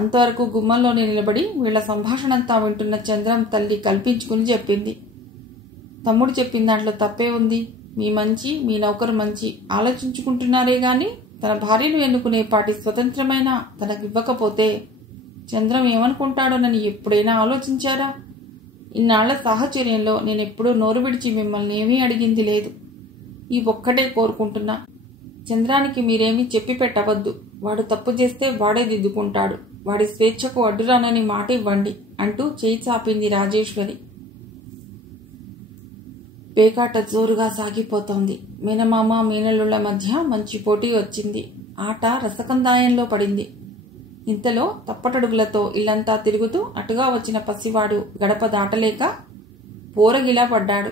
అంతవరకు గుమ్మంలోనే నిలబడి వీళ్ల సంభాషణంతా వింటున్న చంద్రం తల్లి కల్పించుకుని చెప్పింది. తమ్ముడు చెప్పిన దాంట్లో తప్పే ఉంది? మీ మంచి, మీ నౌకరు మంచి ఆలోచించుకుంటున్నారే గాని తన భార్యను ఎన్నుకునే పాటి స్వతంత్రమైన తనకివ్వకపోతే చంద్రం ఏమనుకుంటాడోనని ఎప్పుడైనా ఆలోచించారా? ఇన్నాళ్ల సాహచర్యంలో నేనెప్పుడూ నోరు విడిచి మిమ్మల్ని ఏమీ అడిగింది లేదు. ఈ ఒక్కటే కోరుకుంటున్నా, చంద్రానికి మీరేమీ చెప్పి పెట్టవద్దు. వాడు తప్పు చేస్తే వాడే దిద్దుకుంటాడు. వాడి స్వేచ్ఛకు అడ్డురానని మాట ఇవ్వండి అంటూ చేయి చాపింది రాజేశ్వరి. పేకాట జోరుగా సాగిపోతోంది. మేనమామ మేనల్లుళ్ల మధ్య మంచి పోటీ వచ్చింది. ఆట రసకందాయంలో పడింది. ఇంతలో తప్పటడుగులతో ఇల్లంతా తిరుగుతూ అటుగా వచ్చిన పసివాడు గడప దాటలేక పోరగిలా పడ్డాడు.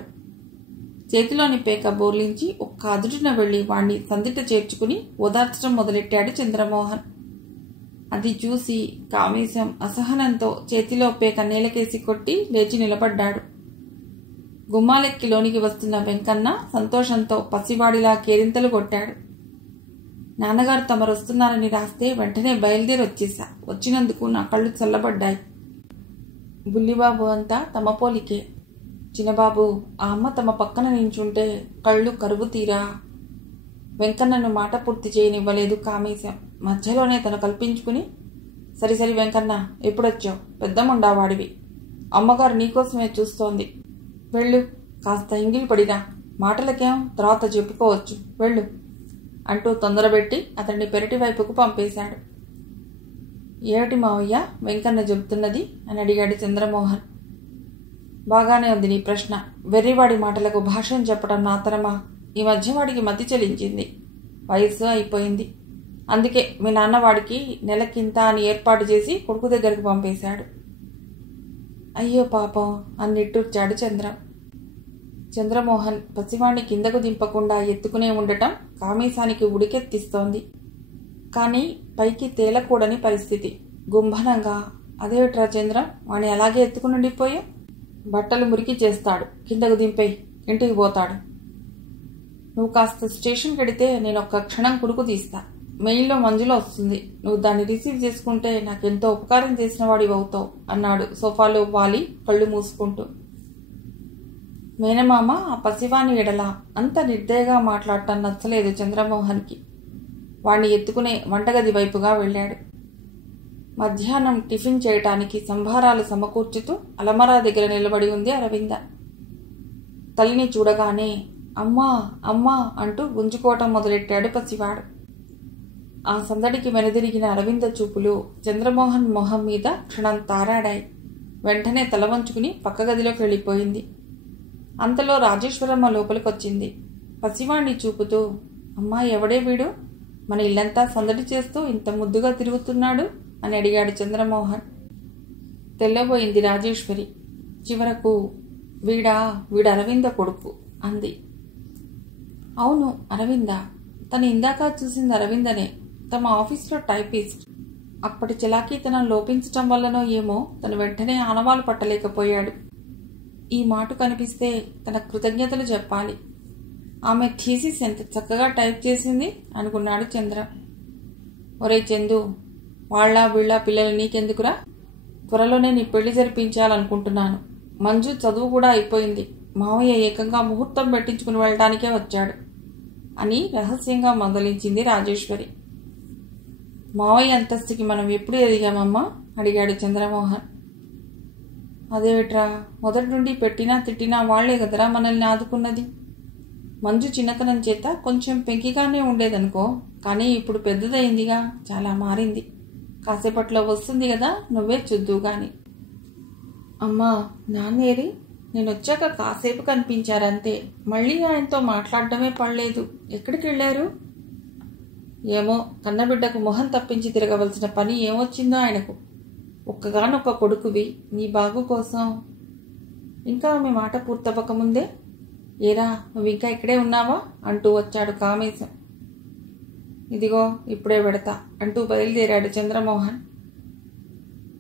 చేతిలోని పేక బోర్లించి ఒక్క అదుటిన వెళ్లి వాణ్ణి సందిట చేర్చుకుని ఓదార్చడం మొదలెట్టాడు చంద్రమోహన్. అది చూసి కామేశం అసహనంతో చేతిలో పేక నేలకేసి కొట్టి లేచి నిలబడ్డాడు. గుమ్మాలెక్కి లోనికి వస్తున్న వెంకన్న సంతోషంతో పసివాడిలా కేరింతలు కొట్టాడు. నాన్నగారు తమరొస్తున్నారని రాస్తే వెంటనే బయలుదేరి వచ్చేశా. వచ్చినందుకు నా కళ్ళు చల్లబడ్డాయి. బుల్లిబాబు అంతా తమ పోలికే. చిన్నబాబు, ఆ అమ్మ తమ పక్కన నించుంటే కళ్ళు కరువు తీరా. వెంకన్నను మాట పూర్తి చేయనివ్వలేదు కామేశం. మధ్యలోనే తను కల్పించుకుని, సరి వెంకన్న, ఎప్పుడొచ్చావు? పెద్దముండా వాడివి. అమ్మగారు నీకోసమే చూస్తోంది. వెళ్ళు, కాస్త ఎంగిలి పడిరా. మాటలకేం తర్వాత చెప్పుకోవచ్చు, వెళ్ళు అంటూ తొందరబెట్టి అతన్ని పెరటి వైపుకు పంపేశాడు. ఏమిటి మావయ్య వెంకన్న చెబుతున్నది అని అడిగాడు చంద్రమోహన్. బాగానే ఉంది నీ ప్రశ్న. వెర్రివాడి మాటలకు భాష్యం చెప్పడం నా తరమా? ఈ మధ్య వాడికి మతి చెలించింది. వయస్సు అయిపోయింది. అందుకే మీ నాన్నవాడికి నెలకింత అని ఏర్పాటు చేసి కొడుకు దగ్గరకు పంపేశాడు. అయ్యో పాపం అని నిట్టూర్చాడు చంద్రమోహన్ పసివాణ్ణి కిందకు దింపకుండా ఎత్తుకునే ఉండటం కామేశానికి ఉడికెత్తిస్తోంది. కానీ పైకి తేలకూడని పరిస్థితి. గుంభనంగా, అదేమిట్రా చంద్రం, వాణ్ణి అలాగే ఎత్తుకునుండిపోయా? బట్టలు మురికి చేస్తాడు, కిందకు దింపేయి, ఇంటికి పోతాడు. నువ్వు కాస్త స్టేషన్ కడితే నేను ఒక్క క్షణం కుడుకు తీస్తా. మెయిల్లో మంజులో వస్తుంది. నువ్వు దాన్ని రిసీవ్ చేసుకుంటే నాకెంతో ఉపకారం చేసిన వాడివి అవుతావు అన్నాడు సోఫాలో వాలి కళ్ళు మూసుకుంటూ. మేనమామ ఆ పసివాణి ఎడల అంత నిర్దయగా మాట్లాడటం నచ్చలేదు చంద్రమోహన్కి. వాణ్ణి ఎత్తుకునే వంటగది వైపుగా వెళ్ళాడు. మధ్యాహ్నం టిఫిన్ చేయటానికి సంభారాలు సమకూర్చుతూ అలమరా దగ్గర నిలబడి ఉంది అరవింద. తల్లిని చూడగానే అమ్మా అమ్మా అంటూ గుంజుకోవటం మొదలెట్టాడు పసివాడు. ఆ సందడికి వెనుదిరిగిన అరవింద చూపులు చంద్రమోహన్ మొహం మీద క్షణం తారాడాయి. వెంటనే తల వంచుకుని పక్క గదిలోకి వెళ్ళిపోయింది. అంతలో రాజేశ్వరమ్మ లోపలికొచ్చింది. పసివాణ్ణి చూపుతూ, అమ్మా ఎవడే వీడు? మన ఇల్లంతా సందడి చేస్తూ ఇంత ముద్దుగా తిరుగుతున్నాడు అని అడిగాడు చంద్రమోహన్. తెల్లబోయింది రాజేశ్వరి. చివరకు వీడు అరవింద కొడుకు అంది. అవును, అరవింద. తను ఇందాక చూసింది అరవిందనే, తమ ఆఫీస్లో టైపిస్ట్. అప్పటి చలాకీతనం లోపించటం వల్లనో ఏమో తను వెంటనే ఆనవాలు పట్టలేకపోయాడు. ఈ మాట కనిపిస్తే తన కృతజ్ఞతలు చెప్పాలి. ఆమె థీసిస్ ఎంత చక్కగా టైప్ చేసింది అనుకున్నాడు చంద్ర. ఒరే చందు, వీళ్ళ పిల్లలు నీకెందుకురా? త్వరలోనే నీ పెళ్లి జరిపించాలనుకుంటున్నాను. మంజు చదువు కూడా అయిపోయింది. మావయ్య ఏకంగా ముహూర్తం పెట్టించుకుని వెళ్ళటానికే వచ్చాడు అని రహస్యంగా మందలించింది రాజేశ్వరి. మావయ్య అంతస్తుకి మనం ఎప్పుడు ఎదిగామమ్మా అడిగాడు చంద్రమోహన్. అదేమిట్రా, మొదటి నుండి పెట్టినా తిట్టినా వాళ్లే కదరా మనల్ని ఆదుకున్నది. మంజు చిన్నతనం చేత కొంచెం పెంకిగానే ఉండేదనుకో, కానీ ఇప్పుడు పెద్దదయిందిగా, చాలా మారింది. కాసేపట్లో వస్తుంది కదా, నువ్వే చూద్దువు గాని. అమ్మా, నాన్నేరి? నేనొచ్చాక కాసేపు కనిపించారంతే. మళ్ళీ ఆయనతో మాట్లాడటమే పడలేదు. ఎక్కడికి వెళ్ళారు? ఏమో, కన్నబిడ్డకు మొహం తప్పించి తిరగవలసిన పని ఏమొచ్చిందో ఆయనకు. ఒక్కగానొక్క కొడుకువి, నీ బాగు కోసం. ఇంకా ఆమె మాట పూర్తవ్వకముందే, ఏరా నువ్వు ఇంకా ఇక్కడే ఉన్నావా అంటూ వచ్చాడు కామేశం. ఇదిగో ఇప్పుడే పెడతా అంటూ బయలుదేరాడు చంద్రమోహన్.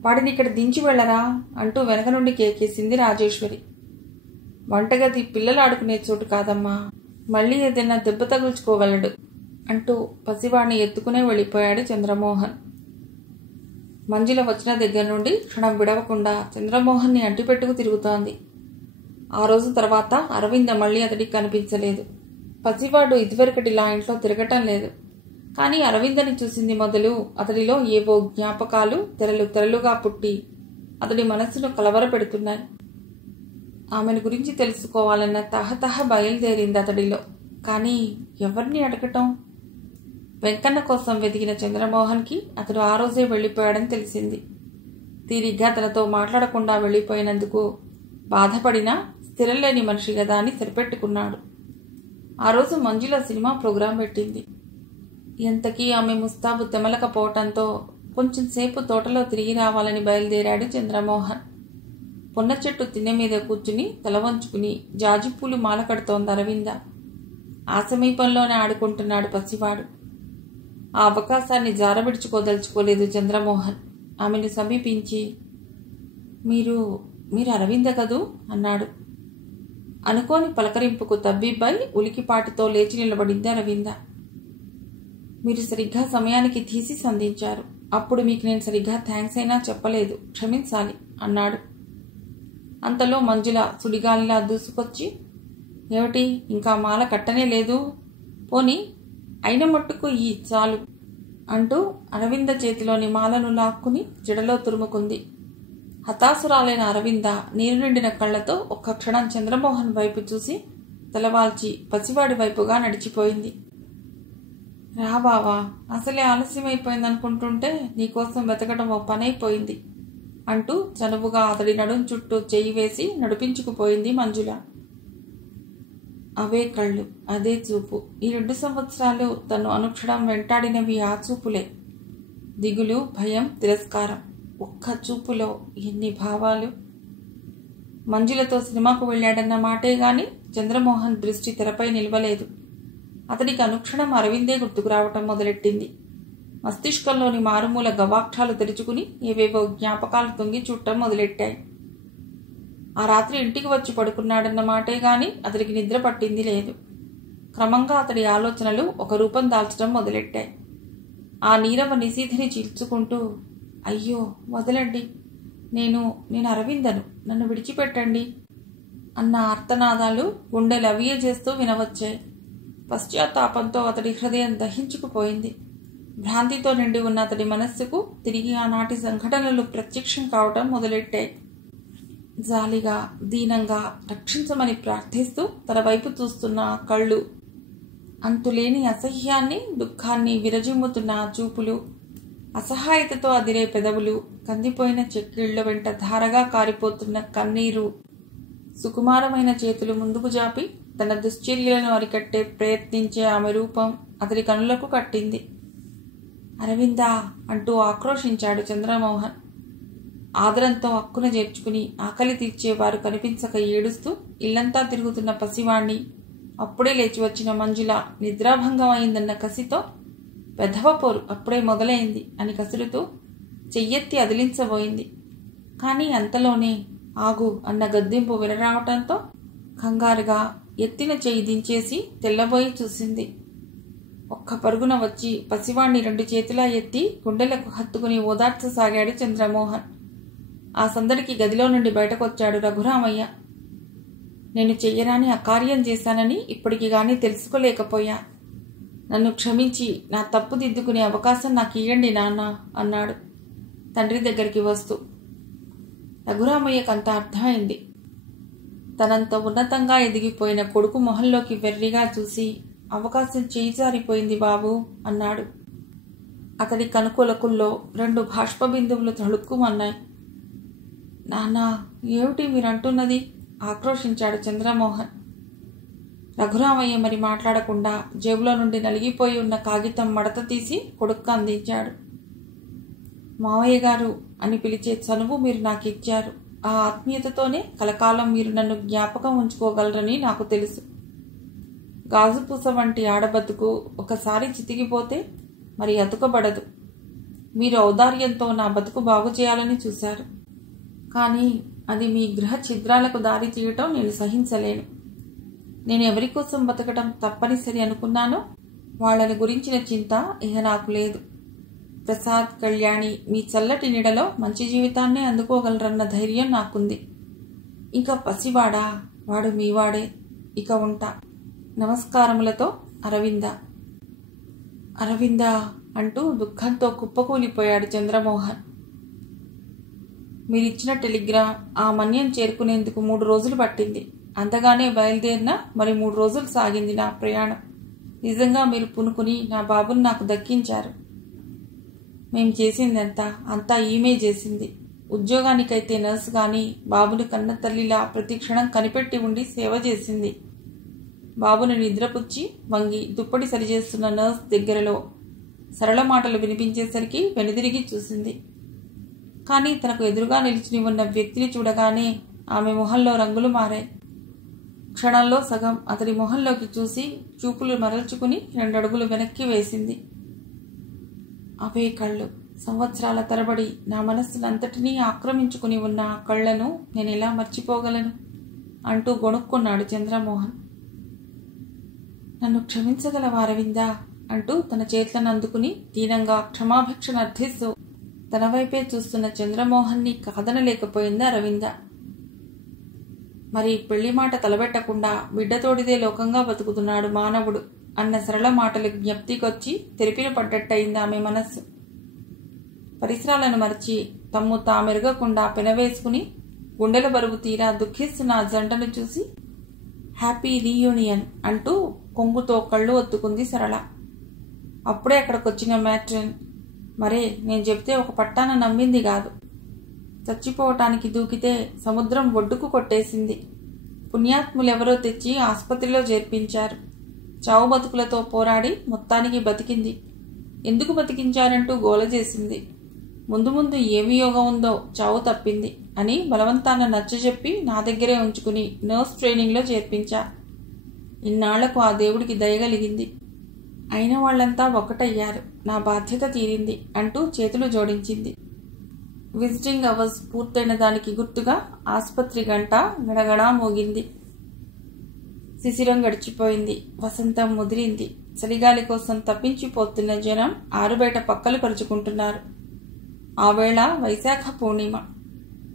వాడిని ఇక్కడ దించి వెళ్ళరా అంటూ వెనక నుండి కేకేసింది రాజేశ్వరి. వంటగది పిల్లలు ఆడుకునే చోటు కాదమ్మా, మళ్ళీ ఏదైనా దెబ్బ తగుల్చుకోగలడు అంటూ పసివాణ్ణి ఎత్తుకునే వెళ్ళిపోయాడు చంద్రమోహన్. మంజుల వచ్చిన దగ్గర నుండి క్షణం విడవకుండా చంద్రమోహన్ని అంటిపెట్టుకు తిరుగుతోంది. ఆ రోజు తర్వాత అరవింద మళ్ళీ అతడికి కనిపించలేదు. పసివాడు ఇదివరకటిలా ఇంట్లో తిరగటం లేదు. కానీ అరవిందని చూసింది మొదలు అతడిలో ఏవో జ్ఞాపకాలు తెరలు తెరలుగా పుట్టి అతడి మనస్సును కలవరపెడుతున్నాయి. ఆమెను గురించి తెలుసుకోవాలన్న తహతహ బయలుదేరింది అతడిలో. కానీ ఎవరిని అడగటం? వెంకన్న కోసం వెతికిన చంద్రమోహన్కి అతడు ఆ రోజే వెళ్ళిపోయాడని తెలిసింది. తీరిగ్గా తనతో మాట్లాడకుండా వెళ్ళిపోయినందుకు బాధపడినా స్థిరలేని మనిషి కదా అని సరిపెట్టుకున్నాడు. ఆ రోజు మంజుల సినిమా ప్రోగ్రాం పెట్టింది. ఎంతకీ ఆమె ముస్తాబు తెమలకపోవటంతో కొంచెం సేపు తోటలో తిరిగి రావాలని బయలుదేరాడు చంద్రమోహన్. పొన్న చెట్టు తిన్నె మీద కూర్చుని తల వంచుకుని జాజిపూలు మాల కడుతోంది అరవింద. ఆ సమీపంలోనే ఆడుకుంటున్నాడు పసివాడు. ఆ అవకాశాన్ని జారబిడుచుకోదలుచుకోలేదు చంద్రమోహన్. ఆమెను సమీపించి, మీరు అరవింద కదూ అన్నాడు. అనుకోని పలకరింపుకు తబ్బిబ్బై ఉలికిపాటితో లేచి నిలబడింది అరవింద. మీరు సరిగ్గా సమయానికి తీసి సంధించారు. అప్పుడు మీకు నేను సరిగ్గా థ్యాంక్స్ అయినా చెప్పలేదు, క్షమించాలి అన్నాడు. అంతలో మంజుల సుడిగాలిలా దూసుకొచ్చి, ఏమిటి ఇంకా మాల కట్టనే లేదు? పోని అయిన మట్టుకు ఈ చాలు అంటూ అరవింద చేతిలోని మాలను లాక్కుని జడలో తురుముకుంది. హతాసురాలైన అరవింద నీరు నిండిన కళ్లతో ఒక్క క్షణం చంద్రమోహన్ వైపు చూసి తలవాల్చి పసివాడి వైపుగా నడిచిపోయింది. రా బావా, అసలే ఆలస్యమైపోయిందనుకుంటుంటే నీకోసం వెతకడం ఓ పనైపోయింది అంటూ చనువుగా అతడి నడుం చుట్టూ చెయ్యి వేసి నడిపించుకుపోయింది మంజుల. అవే కళ్ళు, అదే చూపు. ఈ 2 సంవత్సరాలు తను అనుక్షణం వెంటాడినవి ఆ చూపులే. దిగులు, భయం, తిరస్కారం. ఒక్క చూపులో ఎన్ని భావాలు! మంజులతో సినిమాకు వెళ్ళాడన్న మాటే గాని చంద్రమోహన్ దృష్టి తెరపై నిలవలేదు. అతడికి అనుక్షణం అరవిందే గుర్తుకు రావటం మొదలెట్టింది. మస్తిష్కంలోని మారుమూల గవాక్షాలు తెరుచుకుని ఏవేవో జ్ఞాపకాలు తొంగి చూడటం మొదలెట్టాయి. ఆ రాత్రి ఇంటికి వచ్చి పడుకున్నాడన్న మాటే గాని అతడికి నిద్ర పట్టింది లేదు. క్రమంగా అతడి ఆలోచనలు ఒక రూపం దాల్చడం మొదలెట్టాయి. ఆ నీరవ నిశీధిని చీల్చుకుంటూ, అయ్యో వదలండి, నేను అరవిందను, నన్ను విడిచిపెట్టండి అన్న ఆర్తనాదాలు గుండెలవియ చేస్తూ వినవచ్చాయి. పశ్చాత్తాపంతో అతడి హృదయం దహించుకుపోయింది. భ్రాంతితో నిండి ఉన్న అతడి మనస్సుకు తిరిగి ఆనాటి సంఘటనలు ప్రత్యక్షం కావటం మొదలెట్టాయి. జాలిగా, దీనంగా రక్షించమని ప్రార్థిస్తూ తన వైపు చూస్తున్న ఆ కళ్ళు, అంతులేని అసహ్యాన్ని, దుఃఖాన్ని విరజిమ్ముతున్న ఆ చూపులు, అసహాయతతో అదిరే పెదవులు, కందిపోయిన చెక్కిళ్ల వెంట ధారగా కారిపోతున్న కన్నీరు, సుకుమారమైన చేతులు ముందుకు జాపి తన దుశ్చర్యలను అరికట్టే ప్రయత్నించే ఆమె రూపం అతడి కనులకు కట్టింది. అరవిందా అంటూ ఆక్రోశించాడు చంద్రమోహన్. ఆదరంతో అక్కున చేర్చుకుని ఆకలి తీర్చేవారు కనిపించక ఏడుస్తూ ఇల్లంతా తిరుగుతున్న పసివాణ్ణి, అప్పుడే లేచి వచ్చిన మంజుల నిద్రాభంగం అయిందన్న కసితో పెదవపోరు అప్పుడే మొదలైంది అని కసురుతూ చెయ్యెత్తి అదిలించబోయింది. కానీ అంతలోనే ఆగు అన్న గద్దింపు వినరావటంతో కంగారుగా ఎత్తిన చెయ్యి దించేసి తెల్లబోయి చూసింది. ఒక్క పరుగున వచ్చి పసివాణ్ణి 2 చేతులా ఎత్తి గుండెలకు హత్తుకుని ఓదార్చసాగాడు చంద్రమోహన్. ఆ సందడికి గదిలో నుండి బయటకొచ్చాడు రఘురామయ్య. నేను చెయ్యరాని అకార్యం చేశానని ఇప్పటికి గాని తెలుసుకోలేకపోయా. నన్ను క్షమించి నా తప్పు దిద్దుకునే అవకాశం నాకు ఇయ్యండి నాన్న అన్నాడు తండ్రి దగ్గరికి వస్తూ. రఘురామయ్యకంత అర్థమైంది. తనంత ఉన్నతంగా ఎదిగిపోయిన కొడుకు మొహంలోకి వెర్రిగా చూసి, అవకాశం చేయిజారిపోయింది బాబు అన్నాడు. అతడి కనుకొలకుల్లో 2 బాష్పబిందువులు తళుక్కుమన్నాయి. నాన్నా, ఏమిటి మీరంటున్నది? ఆక్రోశించాడు చంద్రమోహన్. రఘురామయ్య మరి మాట్లాడకుండా జేబులో నుండి నలిగిపోయి ఉన్న కాగితం మడత తీసి కొడుక్కు అందించాడు. మావయ్య గారు అని పిలిచే చనువు మీరు నాకు ఇచ్చారు. ఆ ఆత్మీయతతోనే కలకాలం మీరు నన్ను జ్ఞాపకం ఉంచుకోగలరని నాకు తెలుసు. గాజుపూస వంటి ఆడబతుకు ఒకసారి చితికిపోతే మరి అతుకబడదు. మీరు ఔదార్యంతో నా బతుకు బాగు చేయాలని చూశారు. కానీ అది మీ గృహ ఛిద్రాలకు దారి తీయటం నేను సహించలేను. నేను ఎవరి కోసం బతకటం తప్పనిసరి అనుకున్నానో వాళ్ళని గురించిన చింత ఇహ నాకు లేదు. ప్రసాద్, కళ్యాణి మీ చల్లటి నీడలో మంచి జీవితాన్నే అందుకోగలరన్న ధైర్యం నాకుంది. ఇంకా పసివాడా, వాడు మీవాడే, ఇక ఉంటా. నమస్కారములతో అరవింద. అరవింద అంటూ దుఃఖంతో కుప్పకూలిపోయాడు చంద్రమోహన్. మీరిచ్చిన టెలిగ్రామ్ ఆ మన్యం చేరుకునేందుకు 3 రోజులు పట్టింది. అంతగానే బయలుదేరినా మరి 3 రోజులు సాగింది నా ప్రయాణం. నిజంగా మీరు పూనుకుని నా బాబుని నాకు దక్కించారు. మేం చేసిందంతా ఈమె చేసింది. ఉద్యోగానికైతే నర్సు కానీ బాబుని కన్న తల్లిలా ప్రతి క్షణం కనిపెట్టి ఉండి సేవ చేసింది. బాబుని నిద్రపుచ్చి వంగి దుప్పటి సరిచేస్తున్న నర్స్ దగ్గరలో సరళ మాటలు వినిపించేసరికి వెనుదిరిగి చూసింది. కానీ తనకు ఎదురుగా నిలిచి ఉన్న వ్యక్తిని చూడగానే ఆమె మొహంలో రంగులు మారాయి. క్షణంలో సగం అతడి మొహంలోకి చూసి చూపులు మరల్చుకుని 2 అడుగులు వెనక్కి వేసింది. అవే కళ్ళు. సంవత్సరాల తరబడి నా మనస్సునంతటినీ ఆక్రమించుకుని ఉన్న ఆ కళ్లను నేనెలా మర్చిపోగలను అంటూ గొణుక్కున్నాడు చంద్రమోహన్. నన్ను క్షమించగలవా అరవిందా అంటూ తన చేతులను అందుకుని దీనంగా క్షమాభిక్షను అర్థిస్తూ తన వైపే చూస్తున్న చంద్రమోహన్ని కాదనలేకపోయింది అరవింద. మరి పెళ్లి మాట తలబెట్టకుండా బిడ్డతోడిదే లోకంగా బతుకుతున్నాడు మానవుడు అన్న సరళ మాటలు జ్ఞప్తికొచ్చి తెరిపిన పడ్డట్టయింది ఆమె మనస్సు. పరిసరాలను మరచి తమ్ము తామెరగకుండా పెనవేసుకుని గుండెల బరువు తీరా దుఃఖిస్తున్న ఆ జంటను చూసి హ్యాపీ రీయూనియన్ అంటూ కొంగుతో కళ్ళు ఒత్తుకుంది సరళ. అప్పుడే అక్కడికొచ్చిన మ్యాట్రన్ మరే నేను చెప్తే ఒక పట్టాన నమ్మింది కాదు. చచ్చిపోవటానికి దూకితే సముద్రం ఒడ్డుకు కొట్టేసింది. పుణ్యాత్ములెవరో తెచ్చి ఆసుపత్రిలో చేర్పించారు. చావు బతుకులతో పోరాడి మొత్తానికి బతికింది. ఎందుకు బతికించారంటూ గోల చేసింది. ముందు ముందు ఏమి యోగం ఉందో చావు తప్పింది అని బలవంతాన నచ్చజెప్పి నా దగ్గరే ఉంచుకుని నర్స్ ట్రైనింగ్లో చేర్పించా. ఇన్నాళ్లకు ఆ దేవుడికి దయగలిగింది. అయిన వాళ్లంతా ఒక్కటయ్యారు. నా బాధ్యత తీరింది అంటూ చేతులు జోడించింది. విజిటింగ్ అవర్స్ పూర్తయిన దానికి గుర్తుగా ఆసుపత్రి గంట గడగడా మోగింది. శిశిరం గడిచిపోయింది. వసంతం ముదిరింది. చలిగాలి కోసం తప్పించిపోతున్న జనం ఆరుబయట పక్కలు పరుచుకుంటున్నారు. ఆ వేళ వైశాఖ పూర్ణిమ.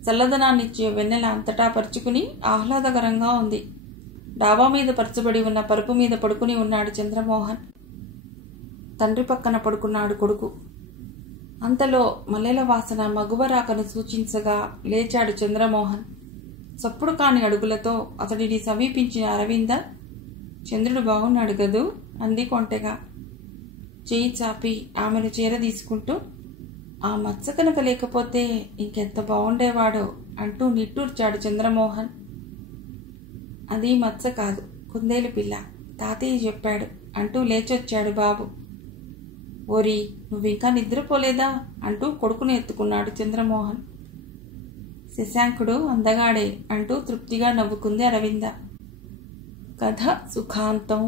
చల్లదనాన్నిచ్చే వెన్నెల అంతటా పరుచుకుని ఆహ్లాదకరంగా ఉంది. డాబా మీద పరచబడి ఉన్న పరుపు మీద పడుకుని ఉన్నాడు చంద్రమోహన్. తండ్రి పక్కన పడుకున్నాడు కొడుకు. అంతలో మల్లెల వాసన మగువరాకను సూచించగా లేచాడు చంద్రమోహన్. చప్పుడు కాని అడుగులతో అతడిని సమీపించిన అరవింద, చంద్రుడు బాగున్నాడు గదూ అంది కొంటెగా. చేయి చాపి ఆమెను చేరదీసుకుంటూ, ఆ మచ్చ కనుక లేకపోతే ఇంకెంత బాగుండేవాడో అంటూ నిట్టూర్చాడు చంద్రమోహన్. అది మచ్చ కాదు, కుందేలు పిల్ల, తాతయ్య చెప్పాడు అంటూ లేచొచ్చాడు బాబు. ఓరి, నువ్వింకా నిద్రపోలేదా అంటూ కొడుకుని ఎత్తుకున్నాడు చంద్రమోహన్. శశాంకుడు అందగాడే అంటూ తృప్తిగా నవ్వుకుంది అరవింద. కథ సుఖాంతం.